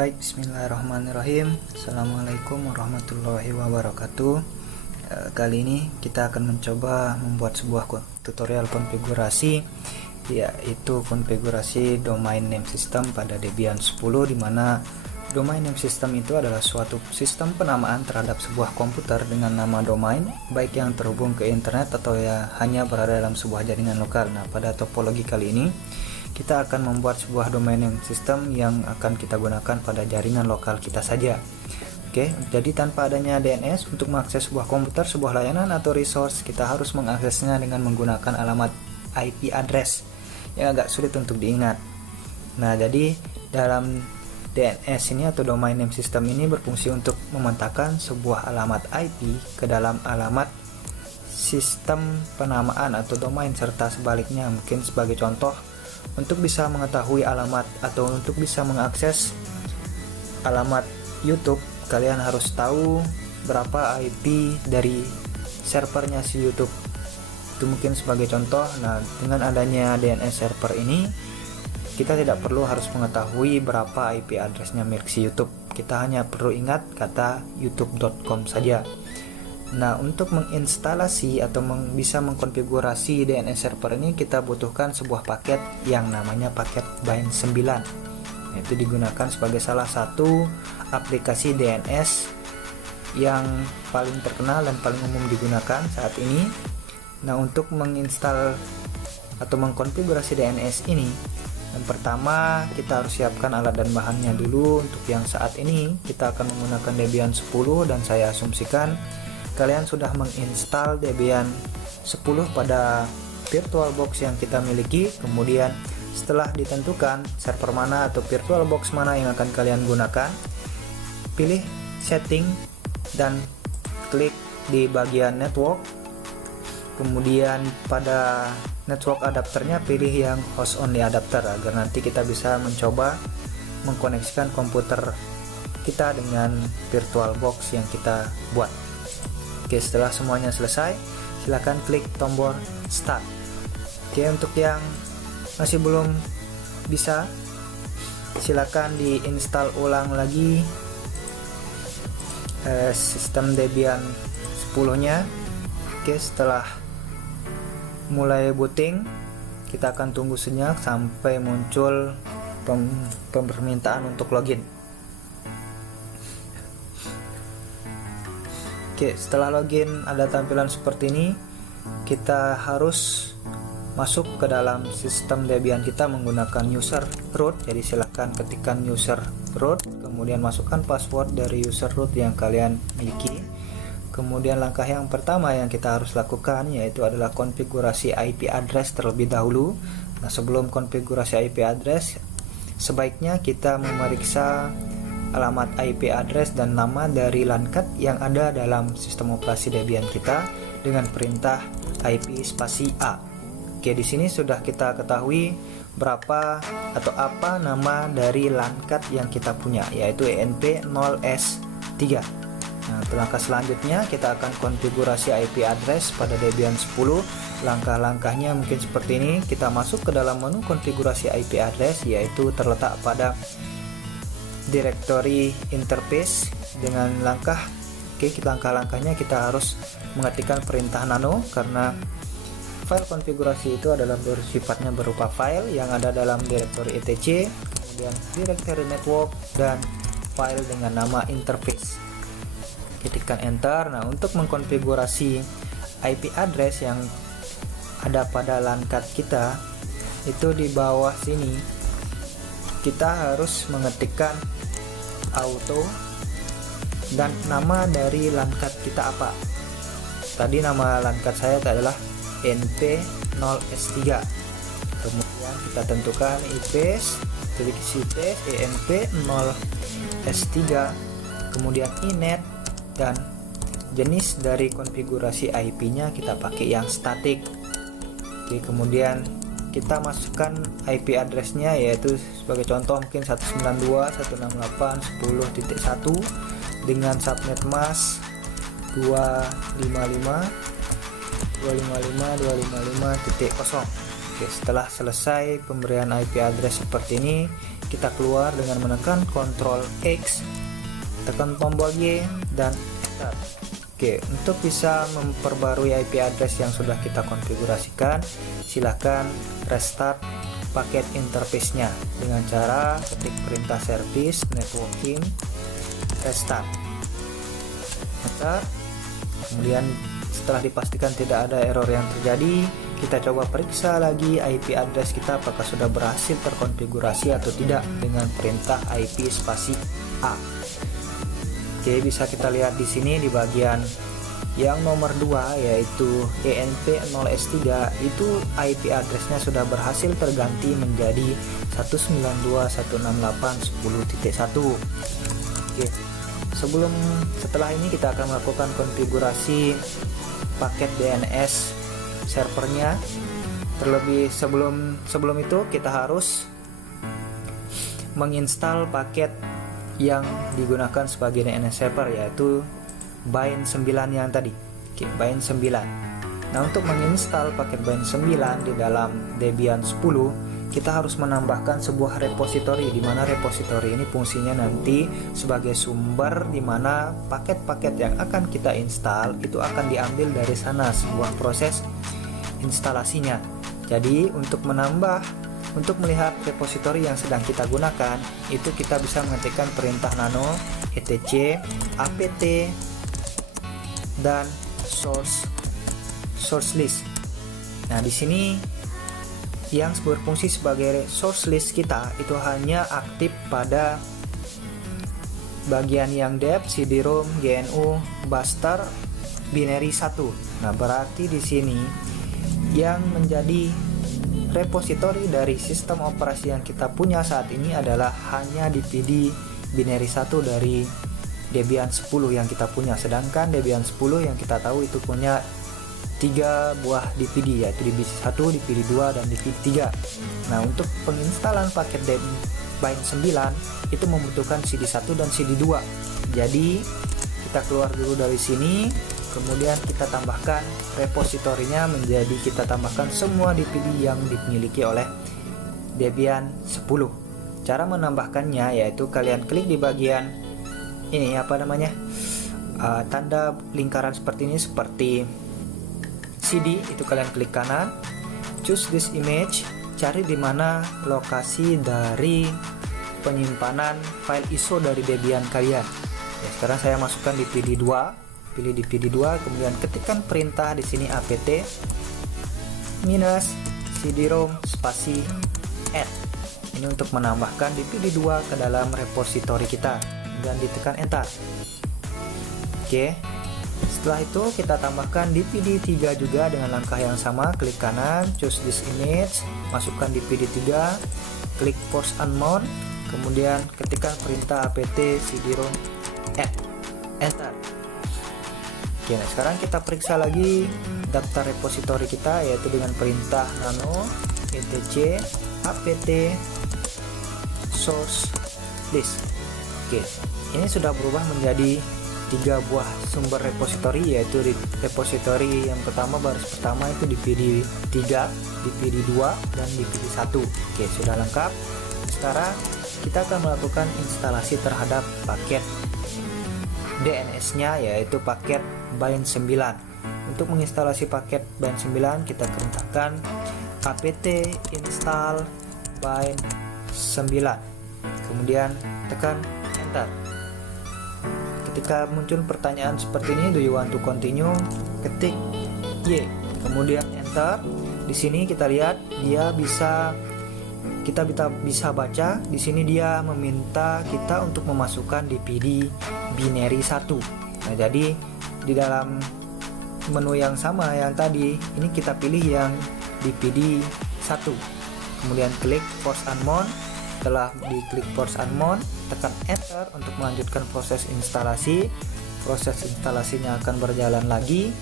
Baik, bismillahirrahmanirrahim. Assalamualaikum warahmatullahi wabarakatuh. Kali ini kita akan mencoba membuat sebuah tutorial konfigurasi, yaitu konfigurasi domain name system pada Debian 10, di mana domain name system itu adalah suatu sistem penamaan terhadap sebuah komputer dengan nama domain, baik yang terhubung ke internet atau hanya berada dalam sebuah jaringan lokal. Nah, pada topologi kali ini kita akan membuat sebuah domain name system yang akan kita gunakan pada jaringan lokal kita saja. Oke, jadi tanpa adanya DNS, untuk mengakses sebuah komputer, sebuah layanan atau resource, kita harus mengaksesnya dengan menggunakan alamat IP address yang agak sulit untuk diingat. Nah, jadi dalam DNS ini atau domain name system ini berfungsi untuk memetakan sebuah alamat IP ke dalam alamat sistem penamaan atau domain serta sebaliknya. Mungkin sebagai contoh, untuk bisa mengetahui alamat atau untuk bisa mengakses alamat YouTube, kalian harus tahu berapa IP dari servernya si YouTube. Itu mungkin sebagai contoh. Nah, dengan adanya DNS server ini, kita tidak perlu harus mengetahui berapa IP addressnya milik si YouTube. Kita hanya perlu ingat kata youtube.com saja. Nah, untuk menginstalasi atau bisa mengkonfigurasi DNS server ini, kita butuhkan sebuah paket yang namanya paket bind 9. Itu digunakan sebagai salah satu aplikasi DNS yang paling terkenal dan paling umum digunakan saat ini. Nah, untuk menginstal atau mengkonfigurasi DNS ini, yang pertama kita harus siapkan alat dan bahannya dulu. Untuk yang saat ini kita akan menggunakan Debian 10, dan saya asumsikan kalian sudah menginstal Debian 10 pada VirtualBox yang kita miliki. Kemudian setelah ditentukan server mana atau VirtualBox mana yang akan kalian gunakan, pilih setting dan klik di bagian network. Kemudian pada network adapternya pilih yang host only adapter, agar nanti kita bisa mencoba mengkoneksikan komputer kita dengan VirtualBox yang kita buat. Oke, setelah semuanya selesai, silakan klik tombol start. Oke, untuk yang masih belum bisa, silakan diinstal ulang lagi sistem Debian 10 nya. Oke, setelah mulai booting, kita akan tunggu sejenak sampai muncul permintaan untuk login. Oke, setelah login ada tampilan seperti ini. Kita harus masuk ke dalam sistem Debian kita menggunakan user root. Jadi silahkan ketikkan user root, kemudian masukkan password dari user root yang kalian miliki. Kemudian langkah yang pertama yang kita harus lakukan yaitu adalah konfigurasi IP address terlebih dahulu. Nah, sebelum konfigurasi IP address, sebaiknya kita memeriksa alamat IP address dan nama dari LAN card yang ada dalam sistem operasi Debian kita dengan perintah IP spasi A. Oke, di sini sudah kita ketahui berapa atau apa nama dari LAN card yang kita punya, yaitu ENP0S3. Nah, langkah selanjutnya kita akan konfigurasi IP address pada Debian 10. Langkah-langkahnya mungkin seperti ini. Kita masuk ke dalam menu konfigurasi IP address, yaitu terletak pada directory interface dengan langkah-langkahnya kita harus mengetikkan perintah nano, karena file konfigurasi itu adalah bersifatnya berupa file yang ada dalam directory etc, kemudian directory network, dan file dengan nama interface. Ketikkan enter. Nah, untuk mengkonfigurasi IP address yang ada pada LAN card kita, itu di bawah sini kita harus mengetikkan auto dan nama dari LAN card kita apa. Tadi nama LAN card saya adalah ENP0S3. Kemudian kita tentukan IP ENP0S3, kemudian inet, dan jenis dari konfigurasi IP-nya kita pakai yang static. Oke, kemudian kita masukkan IP address-nya, yaitu sebagai contoh mungkin 192.168.10.1 dengan subnet mask 255.255.0. Oke, setelah selesai pemberian IP address seperti ini, kita keluar dengan menekan Ctrl X, tekan tombol Y dan enter. Oke, untuk bisa memperbarui IP address yang sudah kita konfigurasikan, silahkan restart paket interface-nya dengan cara ketik perintah service networking restart, enter. Kemudian setelah dipastikan tidak ada error yang terjadi, kita coba periksa lagi IP address kita apakah sudah berhasil terkonfigurasi atau tidak dengan perintah IP spasi A. Oke, bisa kita lihat di sini di bagian yang nomor 2 yaitu ENP0S3 itu IP addressnya sudah berhasil terganti menjadi 192.168.10.1. Oke, setelah ini kita akan melakukan konfigurasi paket DNS servernya. Terlebih sebelum itu kita harus menginstal paket yang digunakan sebagai DNS server, yaitu Bind 9 yang tadi. Oke, Bind 9. Nah, untuk menginstal paket Bind 9 di dalam Debian 10, kita harus menambahkan sebuah repository, di mana repository ini fungsinya nanti sebagai sumber di mana paket-paket yang akan kita install itu akan diambil dari sana, sebuah proses instalasinya. Jadi untuk melihat repository yang sedang kita gunakan, itu kita bisa mengetikkan perintah nano etc apt dan source list. Nah, di sini yang berfungsi sebagai source list kita itu hanya aktif pada bagian yang dep, CD-ROM, GNU, Buster, binary 1. Nah, berarti di sini yang menjadi repository dari sistem operasi yang kita punya saat ini adalah hanya DPD binary 1 dari Debian 10 yang kita punya, sedangkan Debian 10 yang kita tahu itu punya 3 buah DPD, yaitu DPD 1, DPD 2, dan DPD 3. Nah, untuk penginstalan paket Bind 9 itu membutuhkan CD1 dan CD2. Jadi kita keluar dulu dari sini, kemudian kita tambahkan repositorinya menjadi kita tambahkan semua DPD yang dimiliki oleh Debian 10. Cara menambahkannya yaitu kalian klik di bagian ini tanda lingkaran seperti ini, seperti CD, itu kalian klik kanan, choose this image, cari di mana lokasi dari penyimpanan file ISO dari Debian kalian. Ya, sekarang saya masukkan di DPD 2, pilih DPD 2, kemudian ketikkan perintah di sini apt minus cd-rom spasi add. Ini untuk menambahkan DPD 2 ke dalam repository kita dan ditekan enter. Oke. Setelah itu kita tambahkan DPD 3 juga dengan langkah yang sama, klik kanan, choose this image, masukkan DPD 3, klik force unmount, kemudian ketikkan perintah apt cd-rom add, enter. Oke, nah sekarang kita periksa lagi daftar repository kita, yaitu dengan perintah nano etc apt source list. Oke, ini sudah berubah menjadi 3 buah sumber repository, yaitu repository yang pertama, baris pertama itu DPD 3, DPD 2, dan DPD 1. Oke, sudah lengkap. Sekarang kita akan melakukan instalasi terhadap paket DNS-nya, yaitu paket Bind 9. Untuk menginstalasi paket Bind 9, kita kerjakan apt install Bind 9, kemudian tekan enter. Ketika muncul pertanyaan seperti ini, do you want to continue, ketik Y, kemudian enter. Di sini kita lihat kita bisa baca di sini dia meminta kita untuk memasukkan DPD binary 1. Nah, jadi di dalam menu yang sama yang tadi, ini kita pilih yang DPD 1. Kemudian klik force unmount. Setelah diklik force unmount, tekan enter untuk melanjutkan proses instalasi. Proses instalasinya akan berjalan lagi.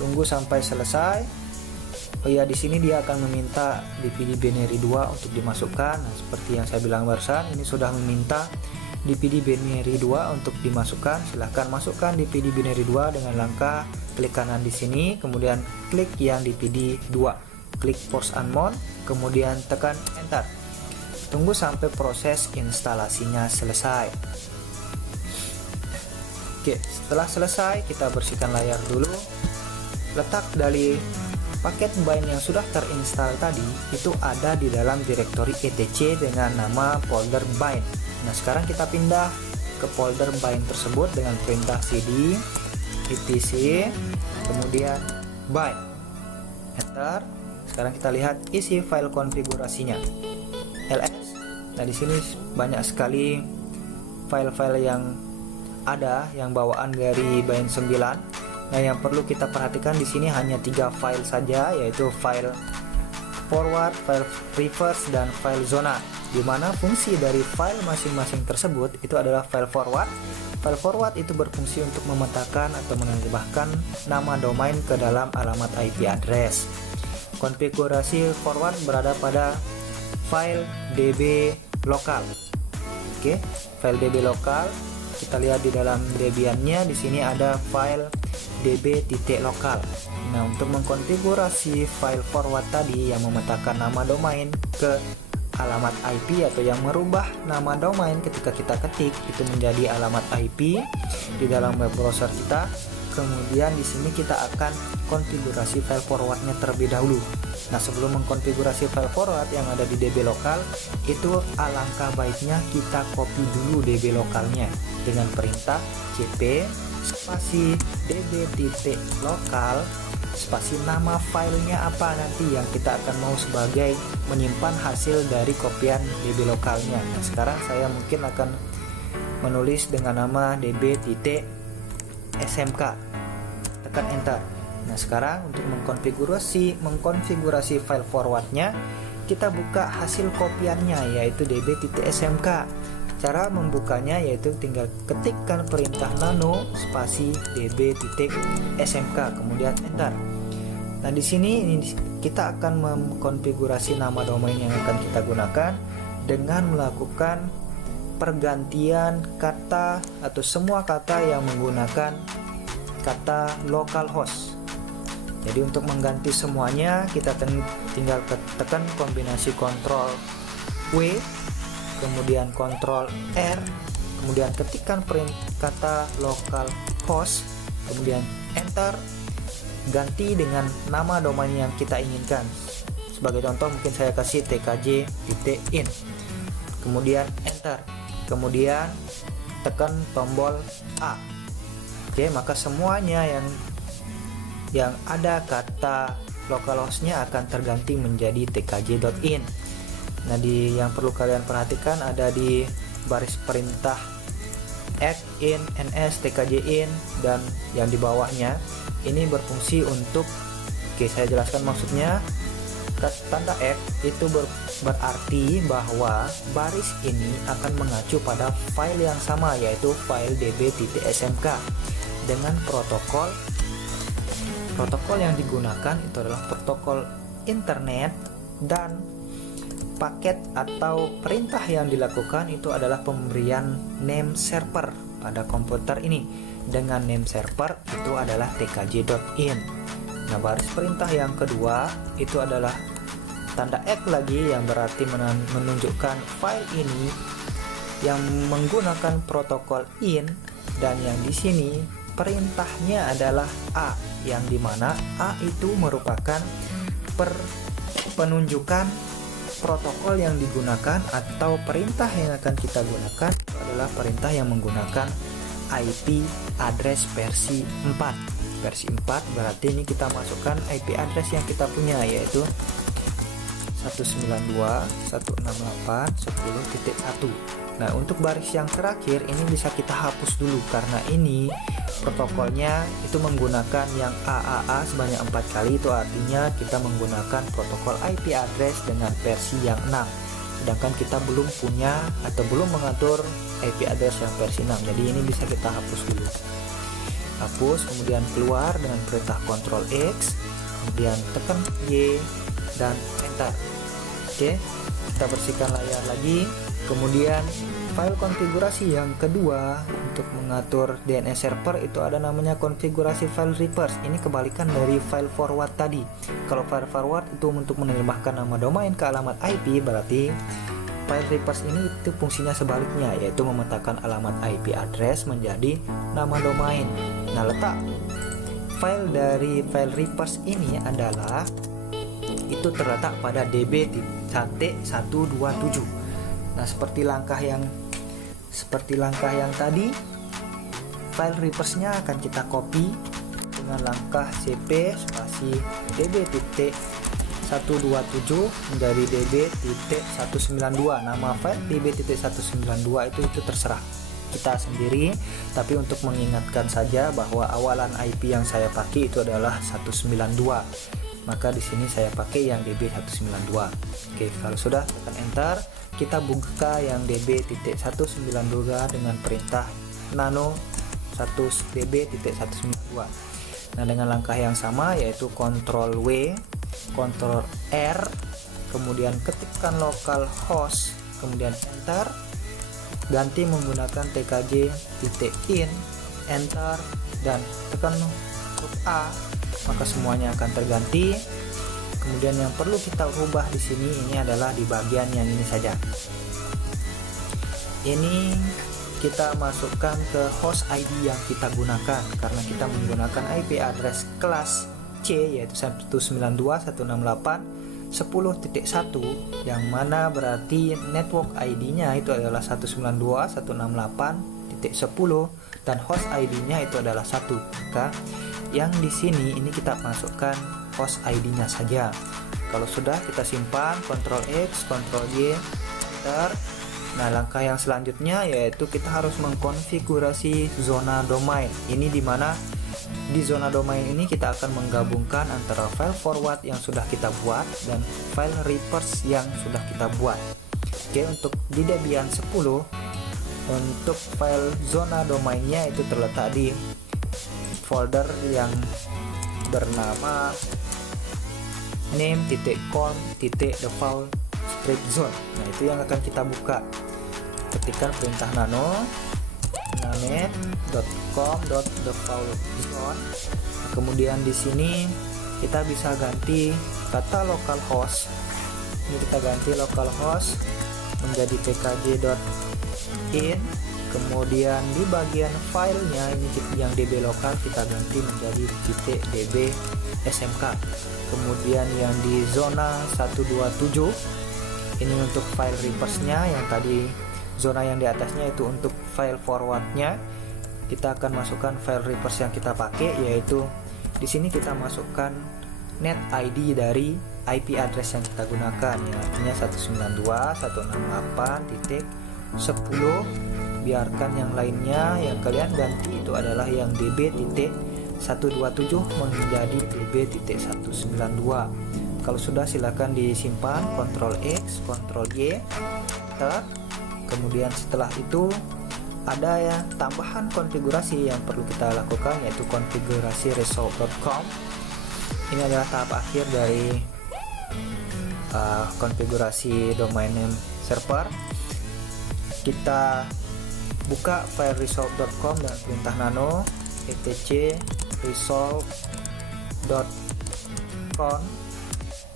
Tunggu sampai selesai. Oh ya, di sini dia akan meminta DPD binary 2 untuk dimasukkan. Nah, seperti yang saya bilang barusan, ini sudah meminta DPD binary 2 untuk dimasukkan. Silahkan masukkan DPD binary 2 dengan langkah klik kanan di sini, kemudian klik yang DPD 2, klik force unmount, kemudian tekan enter. Tunggu sampai proses instalasinya selesai. Oke, setelah selesai kita bersihkan layar dulu. Letak dari paket bind yang sudah terinstall tadi itu ada di dalam direktori etc dengan nama folder bind. Nah, sekarang kita pindah ke folder bind tersebut dengan perintah cd etc kemudian bind, enter. Sekarang kita lihat isi file konfigurasinya ls. Nah, di sini banyak sekali file-file yang ada yang bawaan dari bind 9. Nah, yang perlu kita perhatikan di sini hanya 3 file saja, yaitu file forward, file reverse, dan file zona. Di mana fungsi dari file masing-masing tersebut itu adalah file forward. File forward itu berfungsi untuk memetakan atau menerjemahkan nama domain ke dalam alamat IP address. Konfigurasi forward berada pada file db lokal. Oke, file db lokal. Kita lihat di dalam Debian-nya, di sini ada file db.lokal. Nah, untuk mengkonfigurasi file forward tadi yang memetakan nama domain ke alamat IP atau yang merubah nama domain ketika kita ketik itu menjadi alamat IP di dalam web browser kita. Kemudian di sini kita akan konfigurasi file forwardnya terlebih dahulu. Nah, sebelum mengkonfigurasi file forward yang ada di db lokal, itu alangkah baiknya kita copy dulu db lokalnya dengan perintah cp spasi db.lokal spasi nama filenya apa nanti yang kita akan mau sebagai menyimpan hasil dari kopian db lokalnya. Nah, sekarang saya mungkin akan menulis dengan nama db.smk, tekan enter. Nah, sekarang untuk mengkonfigurasi file forwardnya, kita buka hasil kopiannya yaitu db.smk. Cara membukanya yaitu tinggal ketikkan perintah nano spasi db.smk kemudian enter. Nah, di sini kita akan mengkonfigurasi nama domain yang akan kita gunakan dengan melakukan pergantian kata atau semua kata yang menggunakan kata localhost. Jadi untuk mengganti semuanya kita tinggal tekan kombinasi Ctrl W kemudian Ctrl R, kemudian ketikkan kata localhost, kemudian enter, ganti dengan nama domain yang kita inginkan. Sebagai contoh mungkin saya kasih tkj.in, kemudian enter, kemudian tekan tombol A. Oke, maka semuanya yang ada kata localhostnya akan terganti menjadi tkj.in. Nah, yang perlu kalian perhatikan ada di baris perintah add in ns tkj.in dan yang di bawahnya ini berfungsi untuk, oke saya jelaskan maksudnya. Tanda F itu berarti bahwa baris ini akan mengacu pada file yang sama yaitu file db.smk dengan protokol yang digunakan itu adalah protokol internet, dan paket atau perintah yang dilakukan itu adalah pemberian name server pada komputer ini dengan name server itu adalah tkj.in. Nah, baris perintah yang kedua itu adalah tanda X lagi yang berarti menunjukkan file ini yang menggunakan protokol in, dan yang di sini perintahnya adalah A, yang dimana A itu merupakan penunjukan protokol yang digunakan atau perintah yang akan kita gunakan adalah perintah yang menggunakan IP address versi 4. Versi 4 berarti ini kita masukkan IP address yang kita punya yaitu 192.168.10.1. Nah, untuk baris yang terakhir ini bisa kita hapus dulu karena ini protokolnya itu menggunakan yang AAA sebanyak 4 kali, itu artinya kita menggunakan protokol IP address dengan versi yang 6, sedangkan kita belum punya atau belum mengatur IP address yang versi 6. Jadi ini bisa kita hapus dulu. Hapus, kemudian keluar dengan perintah Ctrl X, kemudian tekan Y dan enter. Oke, kita bersihkan layar lagi. Kemudian file konfigurasi yang kedua untuk mengatur DNS server itu ada namanya konfigurasi file reverse. Ini kebalikan dari file forward tadi. Kalau file forward itu untuk menerjemahkan nama domain ke alamat IP, berarti file reverse ini itu fungsinya sebaliknya, yaitu memetakan alamat IP address menjadi nama domain. Nah, letak file dari file reverse ini adalah itu terletak pada db.127. Nah, seperti langkah yang tadi, file reverse-nya akan kita copy dengan langkah cp spasi db.127 menjadi db.192. Nama file db.192 itu terserah kita sendiri, tapi untuk mengingatkan saja bahwa awalan IP yang saya pakai itu adalah 192, maka di sini saya pakai yang db.192. Oke, kalau sudah tekan enter, kita buka yang db.192 dengan perintah nano db.192. Nah, dengan langkah yang sama, yaitu Ctrl W, Ctrl R, kemudian ketikkan localhost, kemudian enter, ganti menggunakan tkg.in, enter, dan tekan huruf A, maka semuanya akan terganti. Kemudian yang perlu kita ubah di sini ini adalah di bagian yang ini saja. Ini kita masukkan ke host ID yang kita gunakan, karena kita menggunakan IP address kelas C, yaitu 192.168.10.1, yang mana berarti network ID-nya itu adalah 192.168.10 dan host ID-nya itu adalah 1. Maka yang di sini ini kita masukkan host ID-nya saja. Kalau sudah, kita simpan, Ctrl X, Ctrl Y, enter. Nah, langkah yang selanjutnya yaitu kita harus mengkonfigurasi zona domain. Ini dimana di zona domain ini kita akan menggabungkan antara file forward yang sudah kita buat dan file reverse yang sudah kita buat. Oke, untuk di Debian 10, untuk file zona domainnya itu terletak di folder yang bernama name.com.default script zone. Nah, itu yang akan kita buka. Ketikkan perintah nano name.com.default zone. Kemudian di sini kita bisa ganti kata localhost. Ini kita ganti localhost menjadi tkg.in. Kemudian di bagian filenya ini yang db lokal kita ganti menjadi .db smk. Kemudian yang di zona 127 ini untuk file reverse-nya, yang tadi zona yang di atasnya itu untuk file forward-nya. Kita akan masukkan file reverse yang kita pakai, yaitu di sini kita masukkan net ID dari IP address yang kita gunakan, ya, artinya 192.168.10. Biarkan yang lainnya yang kalian ganti itu adalah yang db.127 menjadi db.192. Kalau sudah, silakan disimpan, Ctrl X, Ctrl Y, enter. Kemudian setelah itu ada ya tambahan konfigurasi yang perlu kita lakukan, yaitu konfigurasi resolve.com. Ini adalah tahap akhir dari konfigurasi domain name server. Kita buka file resolve.com dan perintah nano etc resolve.conf.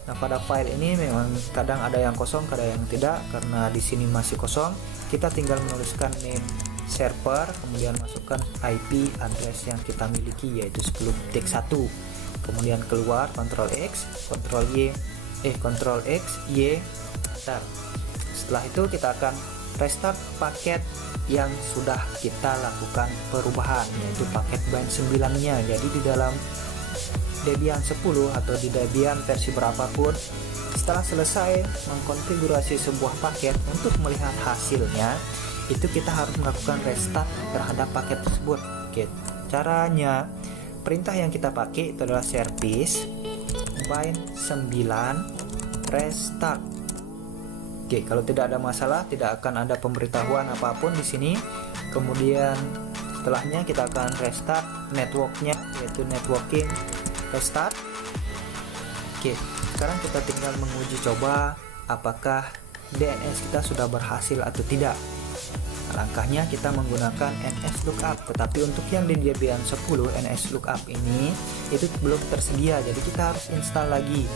Nah, pada file ini memang kadang ada yang kosong, kadang yang tidak. Karena di sini masih kosong, kita tinggal menuliskan name server, kemudian masukkan IP address yang kita miliki, yaitu 10.1. Kemudian keluar, Ctrl X, Ctrl Y, Ctrl X, Y, enter. Setelah itu kita akan restart paket yang sudah kita lakukan perubahan, yaitu paket bind 9-nya. Jadi di dalam Debian 10 atau di Debian versi berapapun, setelah selesai mengkonfigurasi sebuah paket, untuk melihat hasilnya itu kita harus melakukan restart terhadap paket tersebut. Oke, caranya, perintah yang kita pakai itu adalah service bind 9 restart. Oke, kalau tidak ada masalah, tidak akan ada pemberitahuan apapun di sini. Kemudian setelahnya kita akan restart networknya, yaitu networking restart. Oke, sekarang kita tinggal menguji coba apakah DNS kita sudah berhasil atau tidak. Langkahnya kita menggunakan NSLookup, tetapi untuk yang di Debian 10 NSLookup ini itu belum tersedia, jadi kita harus install lagi.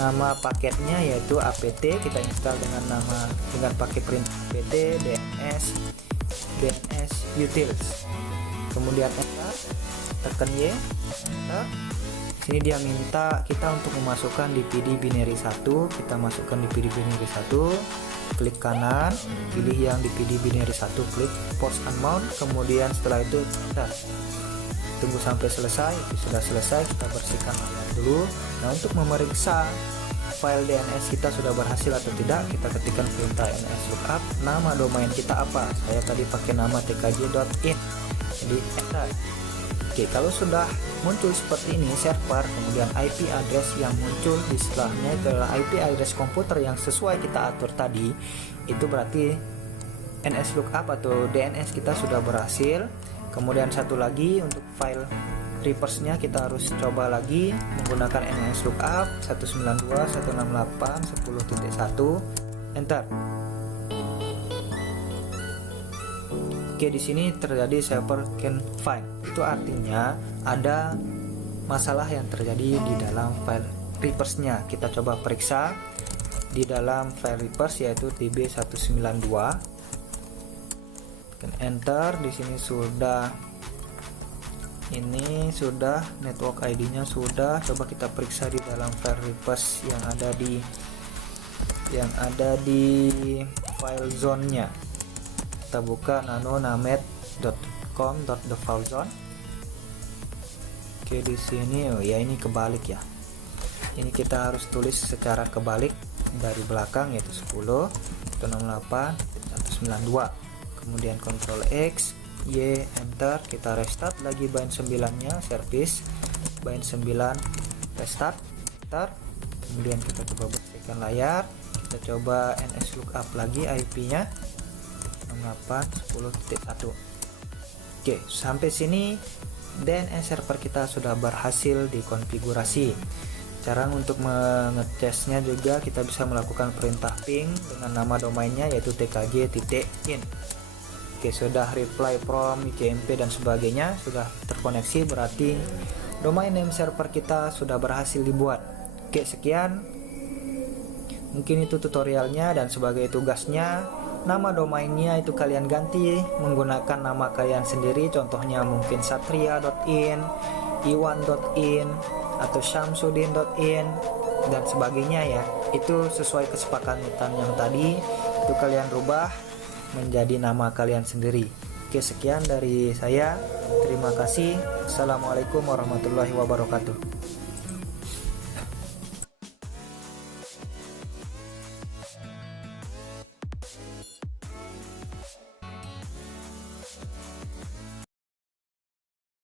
Nama paketnya yaitu apt, kita install dengan pakai perintah apt dns utils, kemudian enter, tekan Y, enter. Sini dia minta kita untuk memasukkan DPD binary 1, kita masukkan DPD binary 1, klik kanan, pilih yang DPD binary 1, klik force unmount, kemudian setelah itu enter. Tunggu sampai selesai. Sudah selesai, kita bersihkan layar dulu. Nah, untuk memeriksa file DNS kita sudah berhasil atau tidak, kita ketikkan perintah nslookup, nama domain kita apa. Saya tadi pakai nama tkj.in, jadi enter. Oke, kalau sudah muncul seperti ini server, kemudian IP address yang muncul di sebelahnya adalah IP address komputer yang sesuai kita atur tadi, itu berarti nslookup atau DNS kita sudah berhasil. Kemudian satu lagi untuk file reverse-nya kita harus coba lagi menggunakan nslookup 192.168.10.1, enter. Oke, di sini terjadi server can find. Itu artinya ada masalah yang terjadi di dalam file reverse-nya. Kita coba periksa di dalam file reverse yaitu tb192. Tekan enter. Di sini sudah network ID-nya sudah. Coba kita periksa di dalam file reverse yang ada di file zone-nya. Kita buka nano-named.com.defaultzone. Oke, di sini ya ini kebalik ya. Ini kita harus tulis secara kebalik dari belakang yaitu 10 168 192. Kemudian Ctrl X, Y, enter. Kita restart lagi bind 9-nya, service bind 9 restart, enter. Kemudian kita coba bersihkan layar. Kita coba nslookup lagi IP-nya 68.10.1. Oke, sampai sini DNS server kita sudah berhasil dikonfigurasi. Cara untuk mengetesnya juga kita bisa melakukan perintah ping dengan nama domainnya yaitu tkj.in. Oke, sudah reply from ICMP dan sebagainya sudah terkoneksi, berarti domain name server kita sudah berhasil dibuat. Oke, sekian mungkin itu tutorialnya, dan sebagai tugasnya nama domainnya itu kalian ganti menggunakan nama kalian sendiri, contohnya mungkin satria.in, iwan.in atau syamsuddin.in dan sebagainya ya. Itu sesuai kesepakatan yang tadi, itu kalian rubah menjadi nama kalian sendiri. Oke, sekian dari saya. Terima kasih. Assalamualaikum warahmatullahi wabarakatuh.